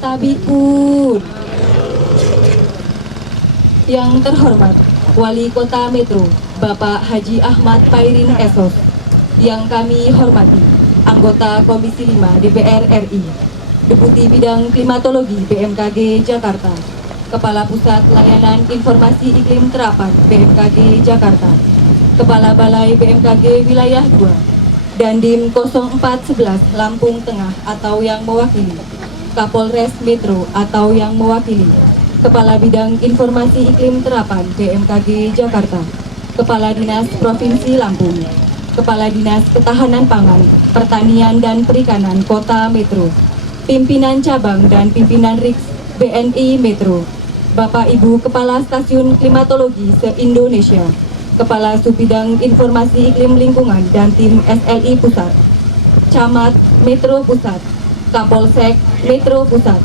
Tabiun. Yang terhormat Wali Kota Metro Bapak Haji Ahmad Pairin SOS. Yang kami hormati anggota Komisi 5 DPR RI, Deputi Bidang Klimatologi BMKG Jakarta, Kepala Pusat Layanan Informasi Iklim Terapan BMKG Jakarta, Kepala Balai BMKG Wilayah 2, Dandim 0411 Lampung Tengah atau yang mewakili, Kapolres Metro atau yang mewakili, Kepala Bidang Informasi Iklim Terapan BMKG Jakarta, Kepala Dinas Provinsi Lampung, Kepala Dinas Ketahanan Pangan, Pertanian dan Perikanan Kota Metro, pimpinan cabang dan pimpinan RIKS BNI Metro, Bapak Ibu Kepala Stasiun Klimatologi se-Indonesia, Kepala Subbidang Informasi Iklim Lingkungan dan tim SLI Pusat, Camat Metro Pusat, Kapolsek Metro Pusat,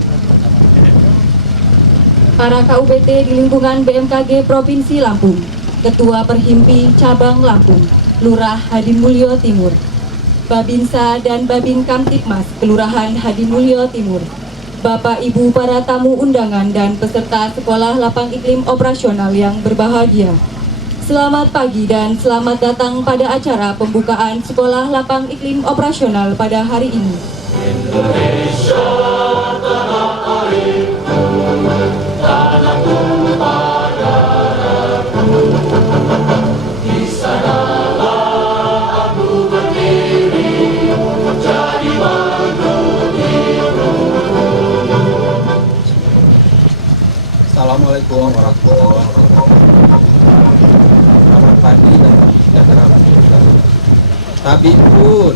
para KUPT di lingkungan BMKG Provinsi Lampung, Ketua Perhimpi Cabang Lampung, Lurah Hadimulyo Timur, Babinsa dan Babin Kamtipmas Kelurahan Hadimulyo Timur, Bapak Ibu para tamu undangan dan peserta Sekolah Lapang Iklim Operasional yang berbahagia. Selamat pagi dan selamat datang pada acara pembukaan Sekolah Lapang Iklim Operasional pada hari ini. Indonesia tanah airku, tanahku padaku, di sanalah aku berdiri, jadi mendudukimu. Assalamualaikum warahmatullahi wabarakatuh. Selamat pagi dan sejahtera bagi kita semua. Tabiun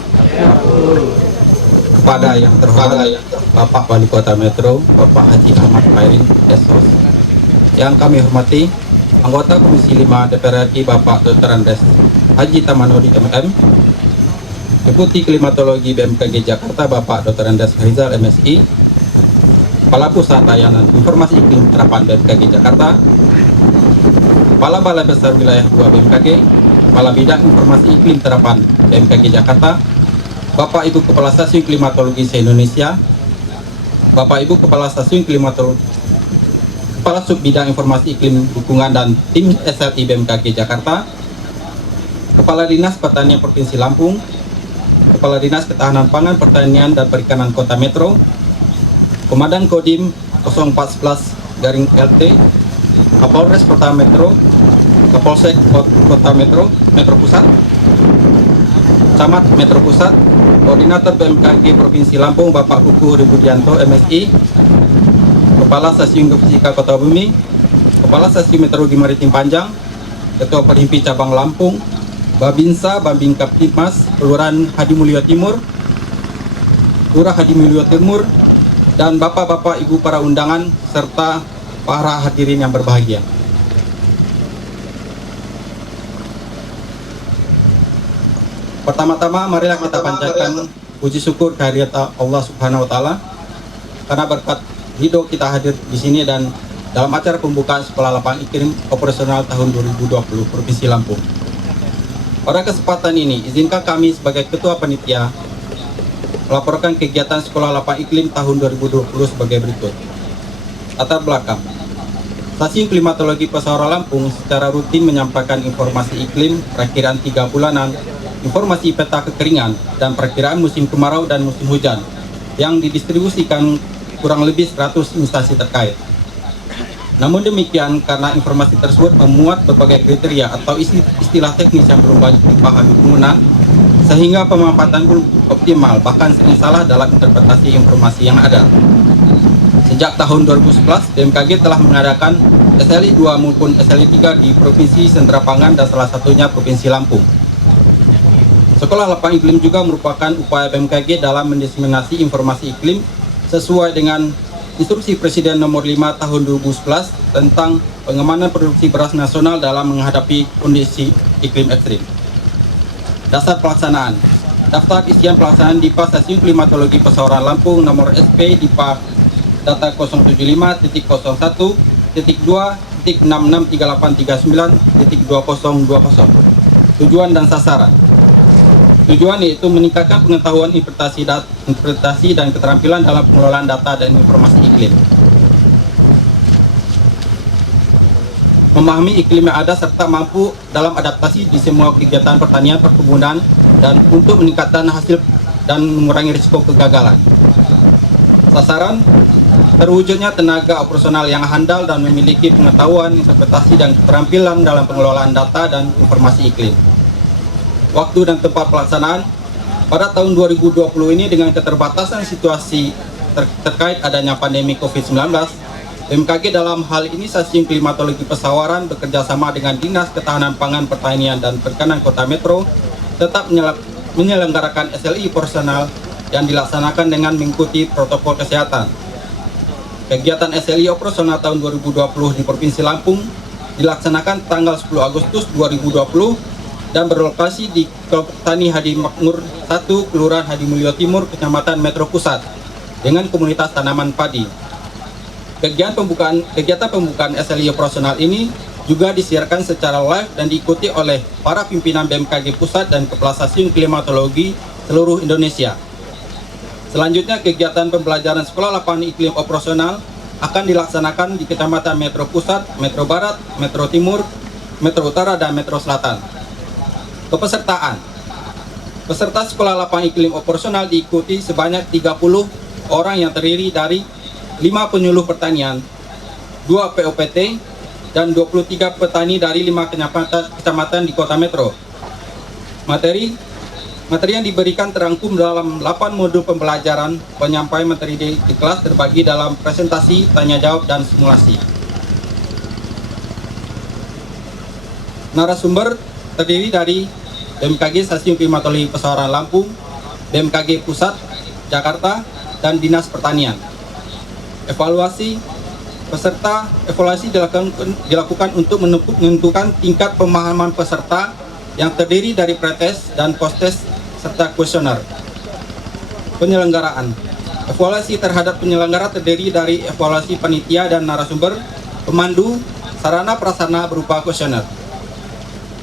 kepada yang terhormat Bapak Wali Kota Metro Bapak Haji Ahmad Pairin SOS, yang kami hormati anggota Komisi 5 DPR RI Bapak Dr. Andes Haji Tamanodi MM, Deputi Klimatologi BMKG Jakarta Bapak Dr. Andes Rizal MSI, Kepala Pusat Layanan Informasi Iklim Terapan BMKG Jakarta, Kepala Balai Besar Wilayah 2 BMKG, Kepala Bidang Informasi Iklim Terapan BMKG Jakarta, Bapak Ibu Kepala Stasiun Klimatologi se-Indonesia, Bapak Ibu Kepala Stasiun Klimatologi, Kepala Sub Bidang Informasi Iklim Lingkungan dan tim SLI BMKG Jakarta, Kepala Dinas Pertanian Provinsi Lampung, Kepala Dinas Ketahanan Pangan, Pertanian dan Perikanan Kota Metro, Komandan Kodim 0411-LT, Kapolres Kota Metro, Kapolsek Kota Metro, Metro Pusat, Camat Metro Pusat, Koordinator BMKG Provinsi Lampung Bapak Kuku Ribudianto MSI, Kepala Stasiun Geofisika Kota Bumi, Kepala Stasiun Meteorologi Maritim Panjang, Ketua Perhimpi Cabang Lampung, Babinsa, Babin Kaptipmas, Kelurahan Hadimulyo Timur, Lurah Hadimulyo Timur, dan Bapak-Bapak Ibu para undangan serta para hadirin yang berbahagia. Pertama-tama marilah kita panjatkan puji syukur kehadirat Allah Subhanahu wa taala karena berkat ridho kita hadir di sini dan dalam acara pembukaan Sekolah Lapang Iklim Operasional tahun 2020 Provinsi Lampung. Pada kesempatan ini, izinkan kami sebagai Ketua Panitia melaporkan kegiatan Sekolah Lapang Iklim tahun 2020 sebagai berikut. Latar belakang. Stasiun Klimatologi Pesawara Lampung secara rutin menyampaikan informasi iklim perkiraan 3 bulanan, informasi peta kekeringan, dan perkiraan musim kemarau dan musim hujan yang didistribusikan kurang lebih 100 instansi terkait. Namun demikian, karena informasi tersebut memuat berbagai kriteria atau istilah teknis yang belum banyak dipahami pengguna, sehingga pemanfaatan belum optimal, bahkan sering salah dalam interpretasi informasi yang ada. Sejak tahun 2011, BMKG telah mengadakan SLI 2 maupun SLI 3 di Provinsi Sentra Pangan dan salah satunya Provinsi Lampung. Sekolah Lapang Iklim juga merupakan upaya BMKG dalam mendiseminasi informasi iklim sesuai dengan Instruksi Presiden Nomor 5 Tahun 2011 tentang pengembangan produksi beras nasional dalam menghadapi kondisi iklim ekstrim. Dasar pelaksanaan. daftar isian pelaksanaan DIPA Stasiun Klimatologi Pesawaran Lampung nomor SP DIPA data 075.2.663839.2020. Tujuan dan sasaran. Tujuan yaitu meningkatkan pengetahuan interpretasi dan keterampilan dalam pengelolaan data dan informasi iklim. Memahami iklim yang ada serta mampu dalam adaptasi di semua kegiatan pertanian, perkebunan, dan untuk meningkatkan hasil dan mengurangi risiko kegagalan. Sasaran, terwujudnya tenaga operasional yang handal dan memiliki pengetahuan, interpretasi, dan keterampilan dalam pengelolaan data dan informasi iklim. Waktu dan tempat pelaksanaan, pada tahun 2020 ini dengan keterbatasan situasi terkait adanya pandemi COVID-19, BMKG dalam hal ini Stasiun Klimatologi Pesawaran bekerjasama dengan Dinas Ketahanan Pangan, Pertanian, dan Perikanan Kota Metro tetap menyelenggarakan SLI operasional yang dilaksanakan dengan mengikuti protokol kesehatan. Kegiatan SLI operasional tahun 2020 di Provinsi Lampung dilaksanakan tanggal 10 Agustus 2020 dan berlokasi di Kelompok Tani Hadi Makmur 1, Kelurahan Hadi Mulyo Timur, Kecamatan Metro Pusat, dengan komunitas tanaman padi. Kegiatan pembukaan SLI operasional ini juga disiarkan secara live dan diikuti oleh para pimpinan BMKG Pusat dan Kepala Stasiun Klimatologi seluruh Indonesia. Selanjutnya, kegiatan pembelajaran sekolah lapangan iklim operasional akan dilaksanakan di Kecamatan Metro Pusat, Metro Barat, Metro Timur, Metro Utara, dan Metro Selatan. Kepesertaan. Peserta sekolah lapangan iklim operasional diikuti sebanyak 30 orang yang terdiri dari 5 penyuluh pertanian, 2 POPT, dan 23 petani dari 5 kecamatan di Kota Metro. Materi yang diberikan terangkum dalam 8 modul pembelajaran. Penyampaian materi di kelas terbagi dalam presentasi, tanya jawab, dan simulasi. Narasumber terdiri dari BMKG Stasiun Klimatologi Pesawaran Lampung, BMKG Pusat Jakarta, dan Dinas Pertanian. Evaluasi dilakukan untuk menentukan tingkat pemahaman peserta yang terdiri dari pretest dan post-test serta kuesioner. Penyelenggaraan. Evaluasi terhadap penyelenggara terdiri dari evaluasi panitia dan narasumber, pemandu, sarana prasarana berupa kuesioner.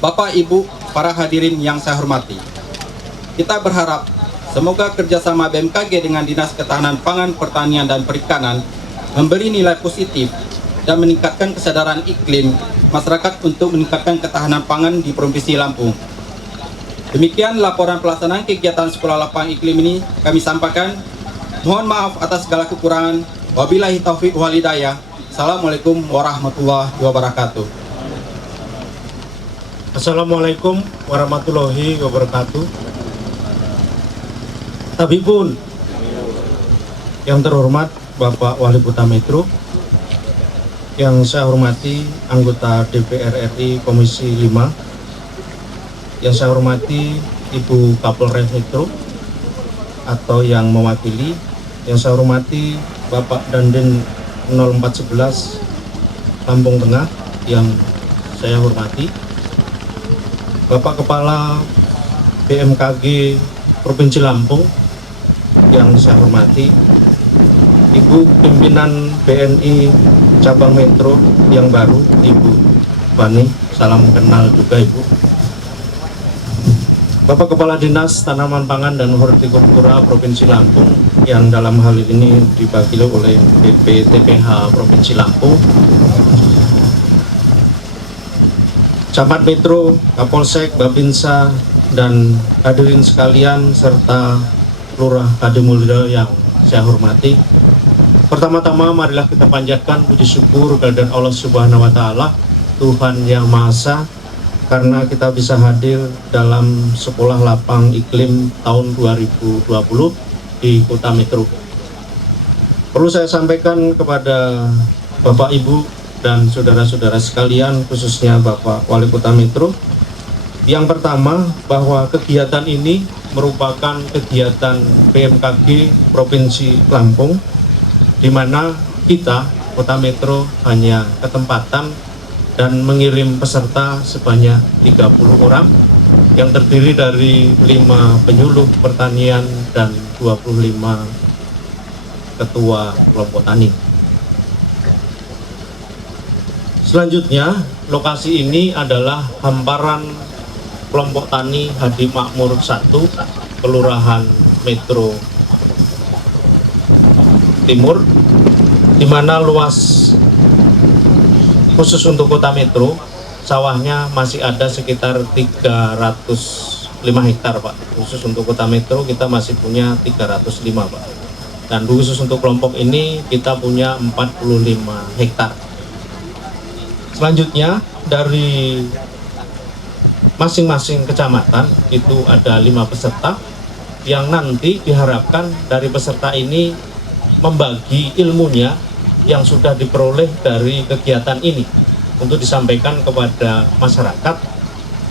Bapak, Ibu, para hadirin yang saya hormati, kita berharap semoga kerjasama BMKG dengan Dinas Ketahanan Pangan, Pertanian, dan Perikanan memberi nilai positif dan meningkatkan kesadaran iklim masyarakat untuk meningkatkan ketahanan pangan di Provinsi Lampung. Demikian laporan pelaksanaan kegiatan sekolah lapangan iklim ini kami sampaikan. Mohon maaf atas segala kekurangan. Wabillahi taufiq wal hidayah. Assalamualaikum warahmatullahi wabarakatuh. Assalamualaikum warahmatullahi wabarakatuh. Tabibun yang terhormat Bapak Wali Kota Metro, yang saya hormati anggota DPR RI Komisi 5, yang saya hormati Ibu Kapolres Metro atau yang mewakili, yang saya hormati Bapak Dandim 0411 Lampung Tengah yang saya hormati, Bapak Kepala BMKG Provinsi Lampung yang saya hormati, Ibu Pimpinan BNI Cabang Metro yang baru, Ibu Bani, salam kenal juga Ibu. Bapak Kepala Dinas Tanaman Pangan dan Hortikultura Provinsi Lampung yang dalam hal ini diwakili oleh BPTPH Provinsi Lampung, Camat Metro, Kapolsek, Babinsa, dan hadirin sekalian serta Lurah Kademulyo yang saya hormati. Pertama-tama marilah kita panjatkan puji syukur kehadirat Allah Subhanahu wa taala, Tuhan yang Maha Esa, karena kita bisa hadir dalam sekolah lapang iklim tahun 2020 di Kota Metro. Perlu saya sampaikan kepada Bapak Ibu dan saudara-saudara sekalian, khususnya Bapak Wali Kota Metro, yang pertama bahwa kegiatan ini merupakan kegiatan BMKG Provinsi Lampung, di mana kita, Kota Metro, hanya ketempatan dan mengirim peserta sebanyak 30 orang yang terdiri dari 5 penyuluh pertanian dan 25 ketua kelompok tani. Selanjutnya, lokasi ini adalah hamparan kelompok tani Hadi Makmur 1, Kelurahan Metro Timur, di mana luas khusus untuk kota Metro, sawahnya masih ada sekitar 305 hektar, Pak. Khusus untuk kota Metro kita masih punya 305, Pak. Dan khusus untuk kelompok ini kita punya 45 hektar. Selanjutnya, dari masing-masing kecamatan itu ada 5 peserta yang nanti diharapkan dari peserta ini membagi ilmunya yang sudah diperoleh dari kegiatan ini untuk disampaikan kepada masyarakat,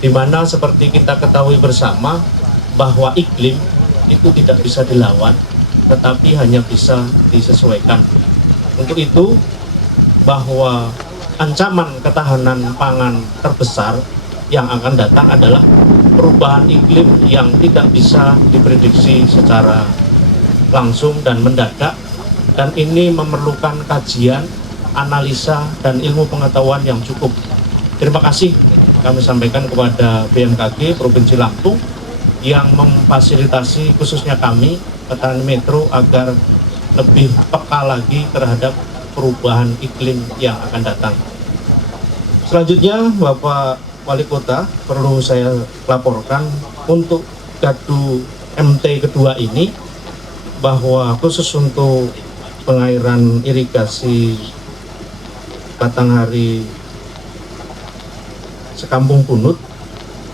di mana seperti kita ketahui bersama bahwa iklim itu tidak bisa dilawan, tetapi hanya bisa disesuaikan. Untuk itu, bahwa ancaman ketahanan pangan terbesar yang akan datang adalah perubahan iklim yang tidak bisa diprediksi secara langsung dan mendadak, dan ini memerlukan kajian, analisa, dan ilmu pengetahuan yang cukup. Terima kasih kami sampaikan kepada BMKG Provinsi Lampung yang memfasilitasi khususnya kami, petani Metro, agar lebih peka lagi terhadap perubahan iklim yang akan datang. Selanjutnya, Bapak Wali Kota, perlu saya laporkan untuk Gadu MT kedua ini, bahwa khusus untuk pengairan irigasi Batanghari Sekampung Punut,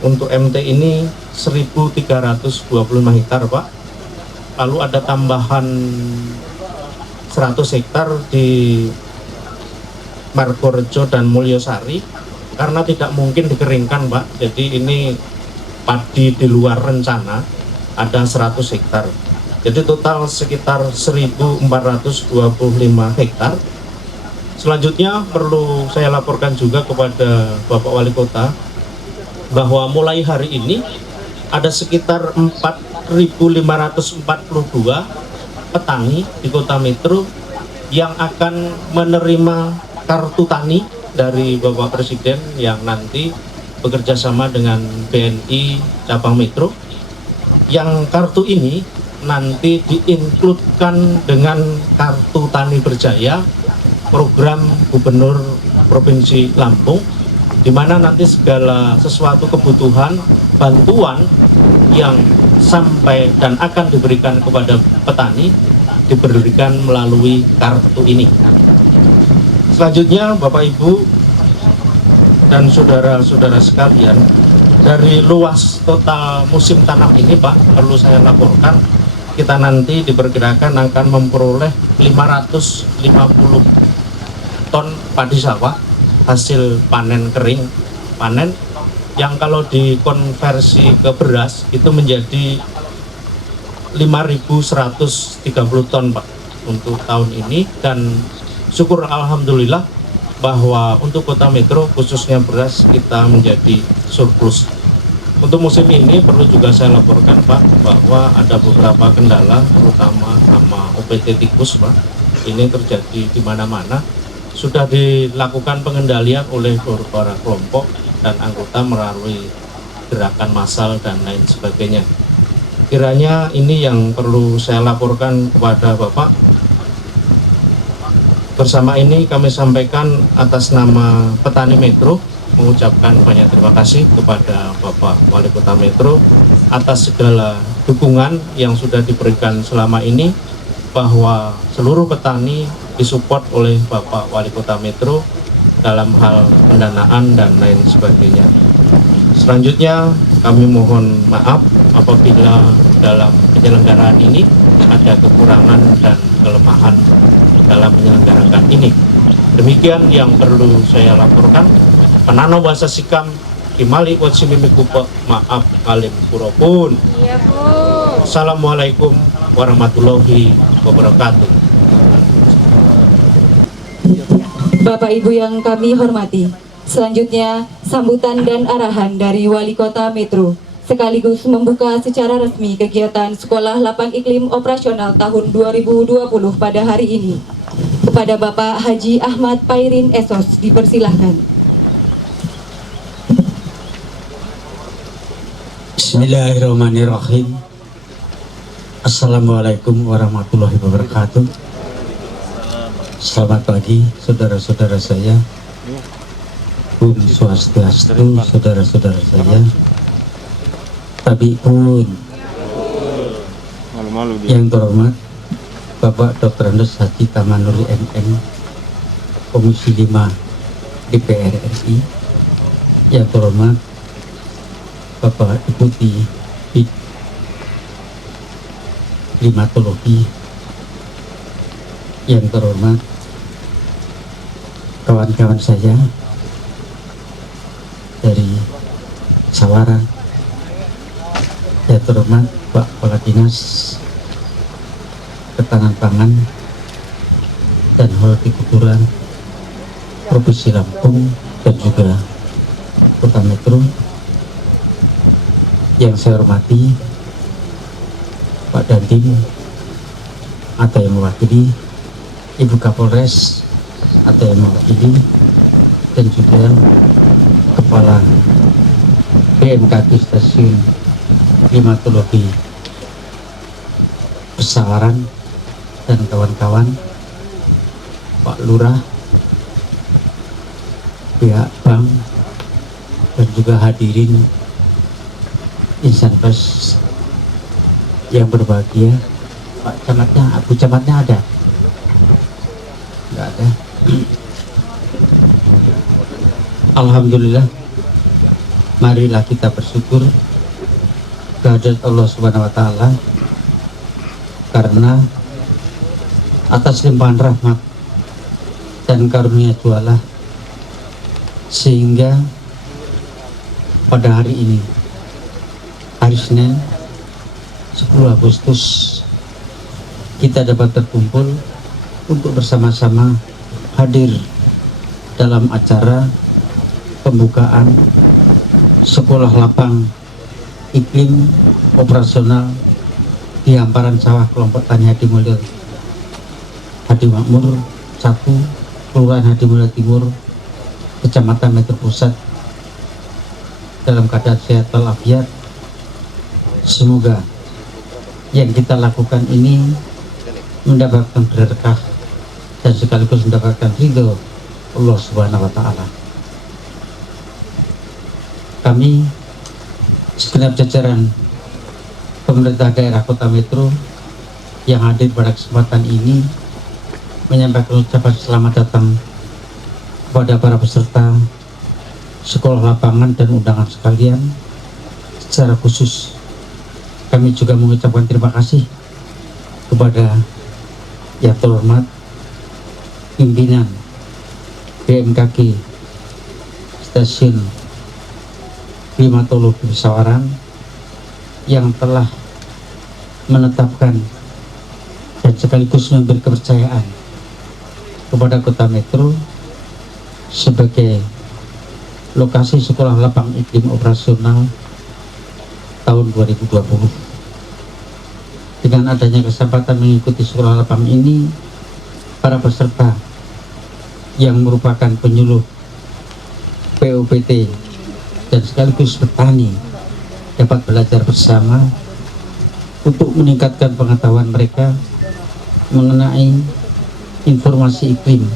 untuk MT ini 1.325 hektar, Pak. Lalu ada tambahan 100 hektar di Margorejo dan Mulyosari karena tidak mungkin dikeringkan, Pak. Jadi ini padi di luar rencana, ada 100 hektar. Jadi total sekitar 1.425 hektar. Selanjutnya perlu saya laporkan juga kepada Bapak Wali Kota bahwa mulai hari ini ada sekitar 4.542 petani di Kota Metro yang akan menerima kartu tani dari Bapak Presiden yang nanti bekerja sama dengan BNI Cabang Metro. Yang kartu ini nanti diinkludkan dengan kartu Tani Berjaya program Gubernur Provinsi Lampung, di mana nanti segala sesuatu kebutuhan bantuan yang sampai dan akan diberikan kepada petani diberikan melalui kartu ini. Selanjutnya, Bapak Ibu dan saudara-saudara sekalian, dari luas total musim tanam ini, Pak, perlu saya laporkan, kita nanti diperkirakan akan memperoleh 550 ton padi sawah hasil panen kering, panen yang kalau dikonversi ke beras itu menjadi 5.130 ton, Pak, untuk tahun ini. Dan syukur alhamdulillah bahwa untuk Kota Metro khususnya beras kita menjadi surplus. Untuk musim ini perlu juga saya laporkan, Pak, bahwa ada beberapa kendala terutama sama OPT tikus, Pak. Ini terjadi di mana-mana. Sudah dilakukan pengendalian oleh beberapa kelompok dan anggota melalui gerakan massal dan lain sebagainya. Kiranya ini yang perlu saya laporkan kepada Bapak. Bersama ini kami sampaikan atas nama petani Metro mengucapkan banyak terima kasih kepada Bapak Wali Kota Metro atas segala dukungan yang sudah diberikan selama ini, bahwa seluruh petani disupport oleh Bapak Wali Kota Metro dalam hal pendanaan dan lain sebagainya. Selanjutnya kami mohon maaf apabila dalam penyelenggaraan ini ada kekurangan dan kelemahan dalam menyelenggarakan ini. Demikian yang perlu saya laporkan. Penano bahasa Sikam Kimali Watsimimi Kupa, maaf alim puropun. Iya, Bu. Assalamualaikum warahmatullahi wabarakatuh. Bapak Ibu yang kami hormati, selanjutnya sambutan dan arahan dari Wali Kota Metro sekaligus membuka secara resmi kegiatan Sekolah Lapang Iklim Operasional tahun 2020 pada hari ini. Kepada Bapak Haji Ahmad Pairin Esos, dipersilahkan. Bismillahirrahmanirrahim. Assalamualaikum warahmatullahi wabarakatuh. Selamat pagi saudara-saudara saya. Om Swastiastu, saudara-saudara saya. Tabi'un. Yang terhormat Bapak Dr. Andes Haji Tamanuli MM, Komisi 5 DPR RI. Yang terhormat Bapak Deputi Klimatologi. Yang terhormat kawan-kawan saya dari Sawara. Yang terhormat Pak Kepala Dinas Ketahanan Pangan dan Hortikultura Provinsi Lampung dan juga Kota Metro. Yang saya hormati Pak Dandim atau yang mewakili, Ibu Kapolres atau yang mewakili, dan juga Kepala BMKG Stasiun Klimatologi Pesawaran dan kawan-kawan, Pak Lurah, pihak bank, dan juga hadirin insan pers yang berbahagia. Pak Camatnya, Bu Camatnya ada? Enggak ada. Alhamdulillah, marilah kita bersyukur kehadirat Allah Subhanahu wa Ta'ala, karena atas limpahan rahmat dan karunia jualah sehingga pada hari ini, hari Senin 10 Agustus, kita dapat terkumpul untuk bersama-sama hadir dalam acara pembukaan Sekolah Lapang Iklim Operasional di hamparan sawah kelompok tani Hadimulyo Hadimakmur 1, Kelurahan Hadimulyo Timur, Kecamatan Metro Pusat, dalam keadaan sehat walafiat. Semoga yang kita lakukan ini mendapatkan berkah dan sekaligus mendapatkan ridho Allah Subhanahu wa Ta'ala. Kami segenap jajaran pemerintah daerah Kota Metro yang hadir pada kesempatan ini menyampaikan ucapan selamat datang kepada para peserta sekolah lapangan dan undangan sekalian. Secara khusus kami juga mengucapkan terima kasih kepada yang terhormat pimpinan BMKG Stasiun Klimatologi Pesawaran yang telah menetapkan dan sekaligus memberi kepercayaan kepada Kota Metro sebagai lokasi Sekolah Lapang Iklim Operasional tahun 2020. Dengan adanya kesempatan mengikuti Sekolah Lapang ini, para peserta yang merupakan penyuluh POPT dan sekaligus petani dapat belajar bersama untuk meningkatkan pengetahuan mereka mengenai informasi iklim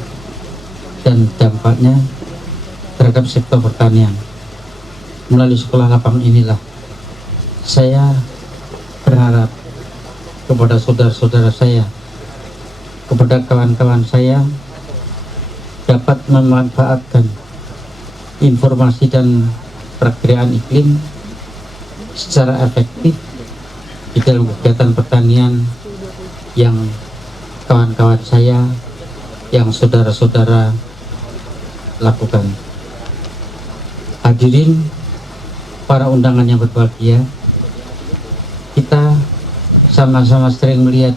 dan dampaknya terhadap sektor pertanian. Melalui Sekolah Lapang inilah saya berharap kepada saudara-saudara saya, kepada kawan-kawan saya, dapat memanfaatkan informasi dan perakiraan iklim secara efektif di dalam kegiatan pertanian yang kawan-kawan saya, yang saudara-saudara lakukan. Hadirin para undangan yang berbahagia, kita sama-sama sering melihat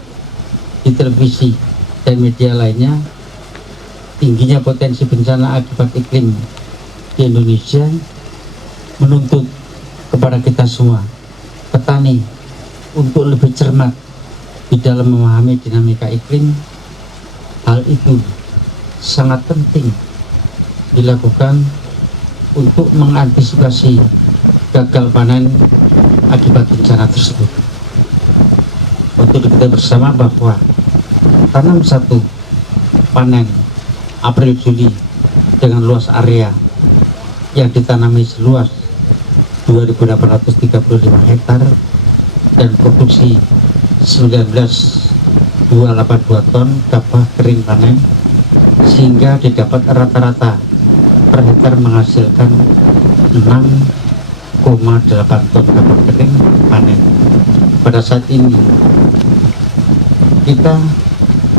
di televisi dan media lainnya tingginya potensi bencana akibat iklim di Indonesia, menuntut kepada kita semua petani untuk lebih cermat di dalam memahami dinamika iklim. Hal itu sangat penting dilakukan untuk mengantisipasi gagal panen akibat bencana tersebut. Untuk diketahui bersama bahwa tanam satu panen April Juli dengan luas area yang ditanami seluas 2.835 hektar dan produksi 19.282 ton gabah kering panen, sehingga didapat rata-rata per hektar menghasilkan 6,8 ton gabah kering panen. Pada saat ini kita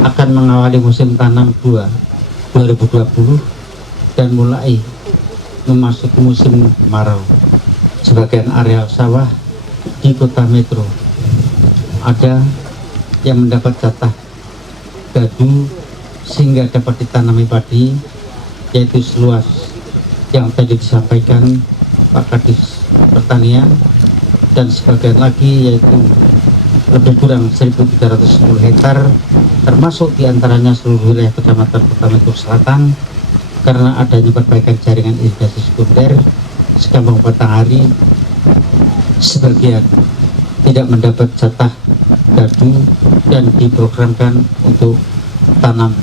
akan mengawali musim tanam 2020 dan mulai memasuki musim kemarau. Sebagian areal sawah di kota metro ada yang mendapat jatah gadu sehingga dapat ditanami padi, yaitu seluas yang tadi disampaikan Pak Kadis Pertanian, dan sebagian lagi yaitu lebih kurang 1.310 hektar, termasuk diantaranya seluruh wilayah Kecamatan Kota Metro Selatan, karena adanya perbaikan jaringan irigasi sekunder Sekampung Batanghari. Sebagian tidak mendapat jatah gadu dan diprogramkan untuk tanam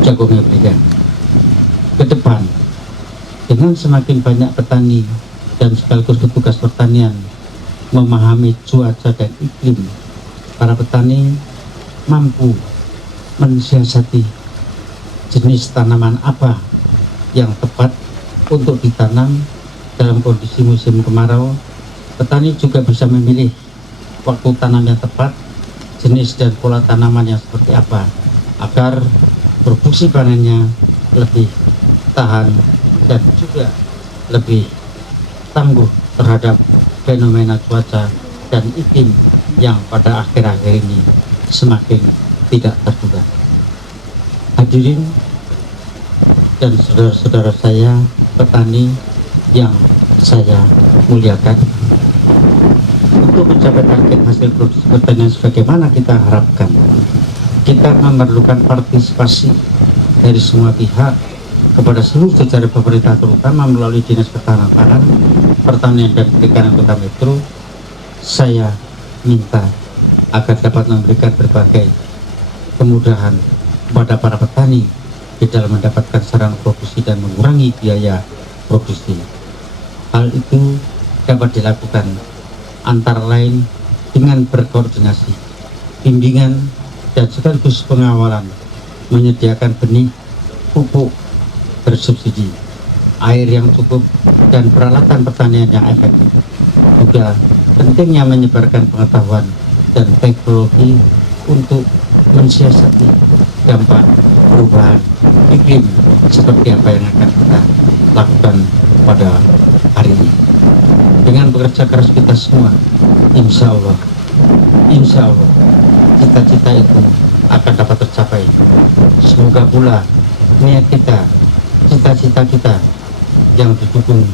jagung hybrida. Ke depan, dengan semakin banyak petani dan sekaligus petugas pertanian memahami cuaca dan iklim, para petani mampu mensiasati jenis tanaman apa yang tepat untuk ditanam dalam kondisi musim kemarau. Petani juga bisa memilih waktu tanam yang tepat, jenis dan pola tanaman yang seperti apa, agar produksi panennya lebih tahan dan juga lebih tangguh terhadap fenomena cuaca dan iklim yang pada akhir-akhir ini semakin tidak terduga. Hadirin dan saudara-saudara saya petani yang saya muliakan, untuk mencapai target hasil produksi pertanian sebagaimana kita harapkan, kita memerlukan partisipasi dari semua pihak kepada seluruh jajaran pemerintah, terutama melalui Dinas Ketahanan Pangan, Pertanian dan Perikanan Kota Metro. Saya minta agar dapat memberikan berbagai kemudahan kepada para petani di dalam mendapatkan sarana produksi dan mengurangi biaya produksi. Hal itu dapat dilakukan antara lain dengan berkoordinasi, bimbingan dan sekaligus pengawalan, menyediakan benih, pupuk bersubsidi, air yang cukup, dan peralatan pertanian yang efektif. Juga pentingnya menyebarkan pengetahuan dan teknologi untuk mensiasati dampak perubahan iklim seperti apa yang akan kita lakukan pada hari ini. Dengan bekerja keras kita semua, insya Allah cita-cita itu akan dapat tercapai. Semoga pula niat kita, cita-cita kita yang didukung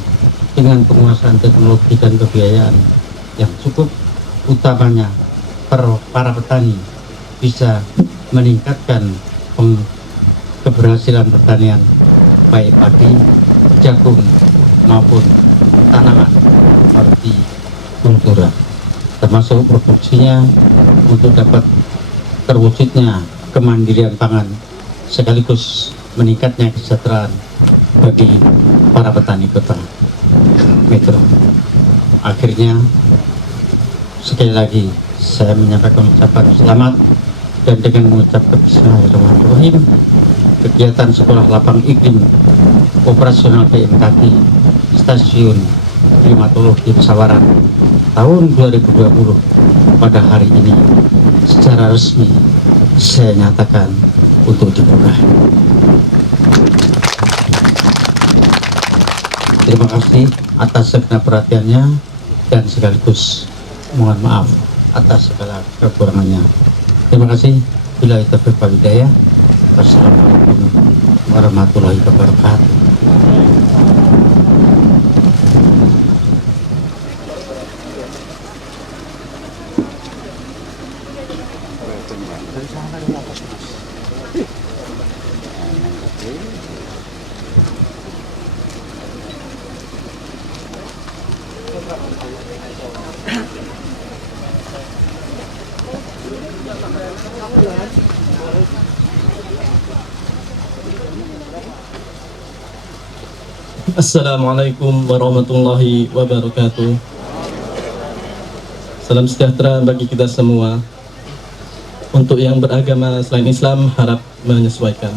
dengan penguasaan teknologi dan kebiayaan yang cukup, utamanya para petani bisa meningkatkan keberhasilan pertanian, baik padi, jagung maupun tanaman seperti kultura, termasuk produksinya untuk dapat terwujudnya kemandirian pangan sekaligus meningkatnya kesejahteraan bagi para petani kota Metro. Akhirnya sekali lagi saya menyampaikan ucapan selamat, dan dengan mengucapkan bismillahirrahmanirrahim, kegiatan sekolah lapang iklim operasional BMKG Stasiun Klimatologi Pesawaran tahun 2020 pada hari ini secara resmi saya nyatakan untuk dibuka. Terima kasih atas segenap perhatiannya dan sekaligus mohon maaf atas segala kekurangannya. Terima kasih. Bila taufiq wal hidayah. Wassalamualaikum warahmatullahi wabarakatuh. Assalamualaikum warahmatullahi wabarakatuh. Salam sejahtera bagi kita semua. Untuk yang beragama selain Islam harap menyesuaikan.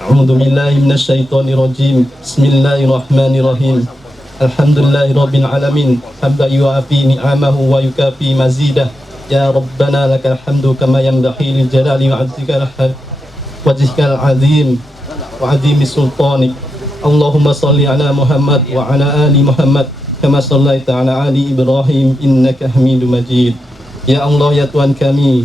A'udzubillahi minasyaitonirrajim. Bismillahirrahmanirrahim. Alhamdulillahirabbil alamin. Hamdan yu'afi ni'amahu wa yukafi mazidah. Ya Rabbana lakal hamdu kama yanbaghi li jalali wajhikal azim wa azimi sultanik. Allahumma salli ala Muhammad wa ala ali Muhammad kama sallaita ala ali Ibrahim innaka Hamidum Majid. Ya Allah ya Tuhan kami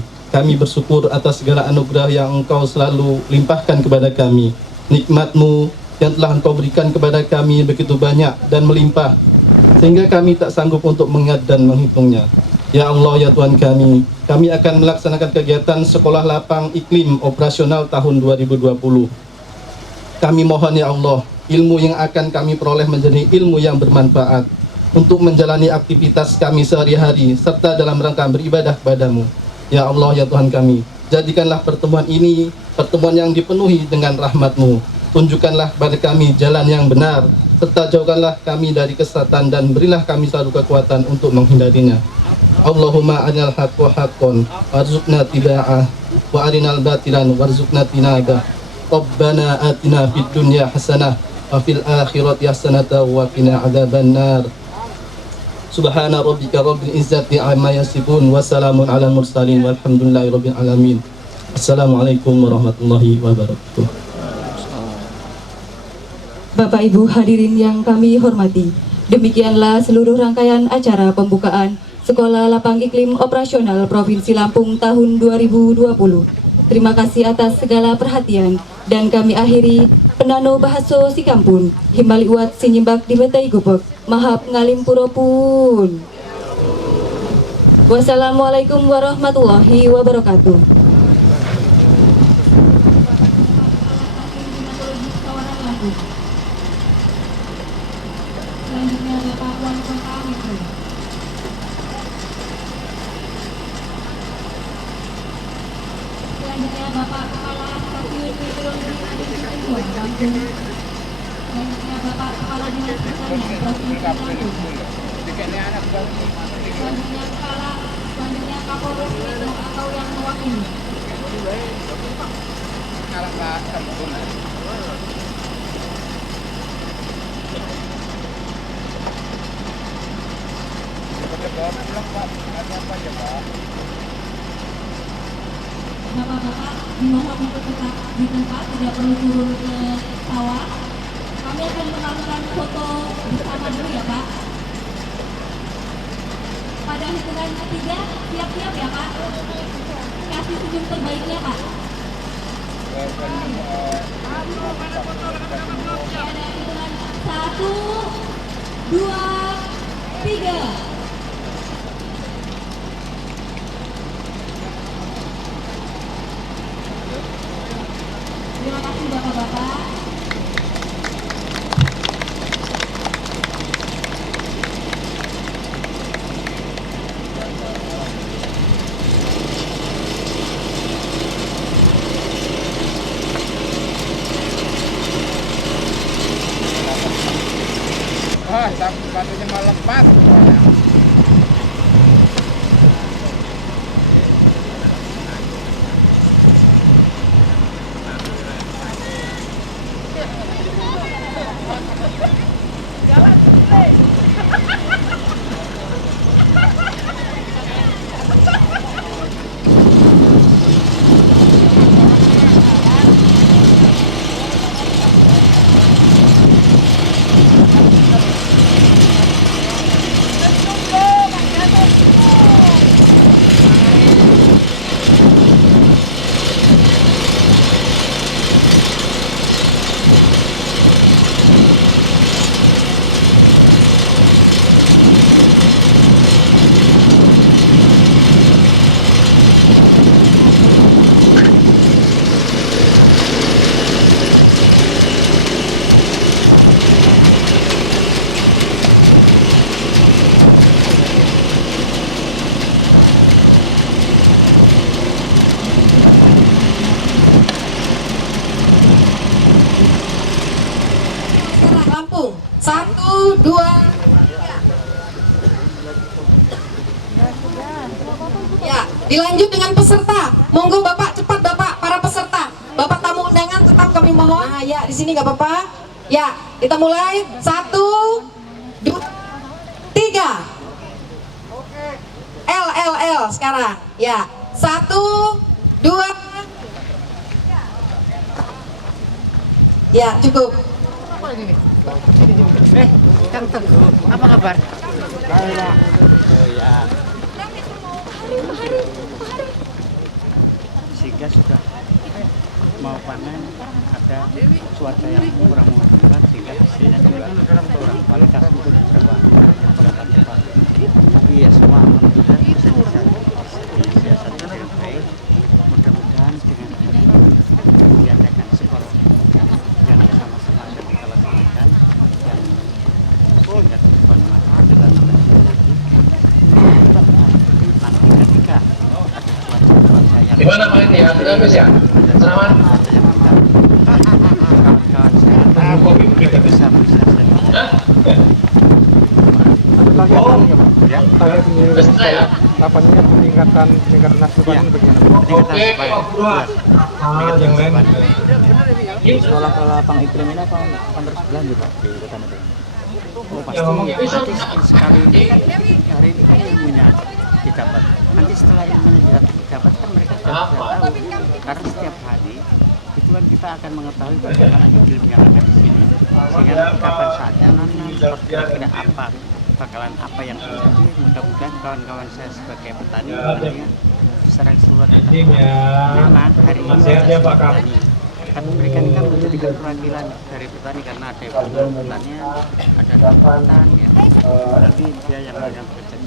bersyukur atas segala anugerah yang Engkau selalu limpahkan kepada kami. Nikmat-Mu yang telah Engkau berikan kepada kami begitu banyak dan melimpah sehingga kami tak sanggup untuk mengingat dan menghitungnya. Ya Allah ya Tuhan kami akan melaksanakan kegiatan Sekolah Lapang Iklim Operasional tahun 2020. Kami mohon ya Allah, ilmu yang akan kami peroleh menjadi ilmu yang bermanfaat untuk menjalani aktivitas kami sehari-hari serta dalam rangka beribadah kepadamu. Ya Allah ya Tuhan kami, jadikanlah pertemuan ini pertemuan yang dipenuhi dengan rahmat-Mu. Tunjukkanlah kepada kami jalan yang benar serta jauhkanlah kami dari kesesatan dan berilah kami selalu kekuatan untuk menghindarinya. Allahumma arinal haqqa haqqan warzuqna tiba'ah wa arinal batilan warzuqna tinabah. Rabbana atina fid dunya hasanah wa fil akhirati hasanatan wa qina adzabannar. Subhana rabbika rabbil izzati amma yasifun wa salamun alal mursalin walhamdulillahi rabbil alamin. Assalamualaikum warahmatullahi wabarakatuh. Bapak Ibu hadirin yang kami hormati, demikianlah seluruh rangkaian acara pembukaan Sekolah Lapang Iklim Operasional Provinsi Lampung tahun 2020. Terima kasih atas segala perhatian dan kami akhiri penano bahaso sikampun himbali uat sinyimbak di metai gubek mahap ngalim puropun. Wassalamualaikum warahmatullahi wabarakatuh. Selanjutnya Bapak Wali Kota Metro. Selanjutnya Bapak Kepala Stasiun Meteorologi Lampung. Selanjutnya Bapak Kepala Dinas Pertanian Provinsi Lampung. Selanjutnya Kapolres Metro atau yang mewakili. Bapak-bapak dimohon untuk tetap di tempat, tidak perlu turun ke bawah. Kami akan melakukan foto bersama dulu ya Pak. Pada hitungan ketiga, siap-siap ya Pak. Kasih senyum terbaiknya Pak. Ada hitungan 1, 2, 3. Terima kasih Bapak-bapak. Wah, batunya mau lepas. Ya, dilanjut dengan peserta. Monggo Bapak, cepat Bapak, para peserta. Bapak tamu undangan tetap kami mohon. Nah, ya di sini nggak apa-apa. Ya, kita mulai. 1, 2, 3. L sekarang. Ya, 1, 2. Ya, cukup. Kang Teguh, apa kabar? Sehingga sudah mau panen, ada cuaca yang kurang menguntungkan sehingga hasilnya juga kurang kualitas untuk beberapa tempat. Tapi ya semua alhamdulillah bisa disiasatkan dengan baik. Mudah-mudahan dengan diadakan sekolah yang sama-sama akan kita laksanakan dan sehingga ke depan kita nanti ketika ada cuaca yang Gimana Pak ini ya? Sudah habis ya? Selamat. kawan-kawan saya kita bisa Terus saya. Lapannya peningkatan asupan bagaimana? Oke, Pak Buruan. Yang lain. sekolah ke lapang iklim ini apa terus berlanjut Pak di kota itu? Oh pasti sekali hari ini kan ilmunya didapat. Nanti setelah ilmunya didapat kan mereka sudah tahu. Karena setiap hari itu kan kita akan mengetahui bagaimana iklim yang ada di sini. Sehingga kapan saatnya nanti kira-kira apa bakalan apa yang terjadi. Mudah-mudahan kawan-kawan saya sebagai petani nantinya secara keseluruhan memang hari ini saya Pak petani. Tapi mereka ini kan menjadikan perwakilan dari petani karena ada yang pertanian, ada kekuatan ya. Berarti dia yang bekerja